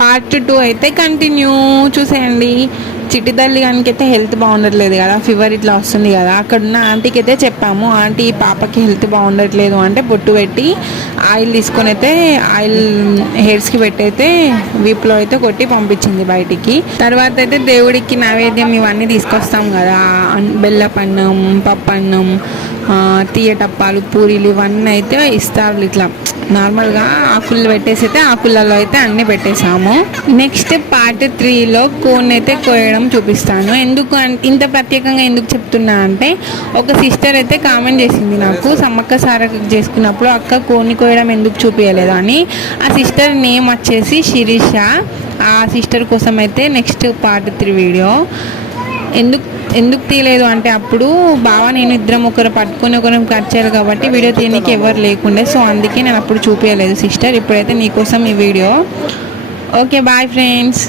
Part 2 అయితే continue చూసేయండి. చిట్టి తల్లి అయితే హెల్త్ బాగుండట్లేదు కదా, ఫీవర్ ఇట్లా వస్తుంది కదా. అక్కడ ఉన్న ఆంటీకి అయితే చెప్పాము, ఆంటీ పాపకి హెల్త్ బాగుండట్లేదు అంటే బొట్టు పెట్టి ఆయిల్ తీసుకొని అయితే ఆయిల్ హెయిర్స్కి పెట్టి అయితే వీపులో అయితే కొట్టి పంపించింది బయటికి. తర్వాత అయితే దేవుడికి నైవేద్యం ఇవన్నీ తీసుకొస్తాం కదా, బెల్లపన్నం, పప్పన్నం, తీయటప్పాలు, పూరీలు ఇవన్నీ అయితే ఇస్తారు. ఇట్లా నార్మల్గా ఆకులు పెట్టేసి అయితే ఆకులలో అయితే అన్నీ పెట్టేసాము. నెక్స్ట్ పార్ట్ 3లో కోన్ అయితే కోయడం చూపిస్తాను. ఎందుకు ఇంత ప్రత్యేకంగా ఎందుకు చెప్తున్నా అంటే, ఒక సిస్టర్ అయితే కామెంట్ చేసింది నాకు, సమ్మక్క సారక్క చేసుకున్నప్పుడు అక్క కోన్ని కోయడం ఎందుకు చూపించలేదు అని. ఆ సిస్టర్ నేమ్ వచ్చేసి శిరీష. ఆ సిస్టర్ కోసం అయితే నెక్స్ట్ పార్ట్ 3 వీడియో. ఎందుకు తీయలేదు అంటే, అప్పుడు బావా నేను ఇద్దరం ఒకరు పట్టుకొని ఒకరు కట్ చేయాలి కాబట్టి వీడియో తీయడానికి ఎవరు లేకుండే, సో అందుకే నేను అప్పుడు చూపించలేదు సిస్టర్. ఇప్పుడైతే నీకోసం ఈ వీడియో. Okay, bye friends.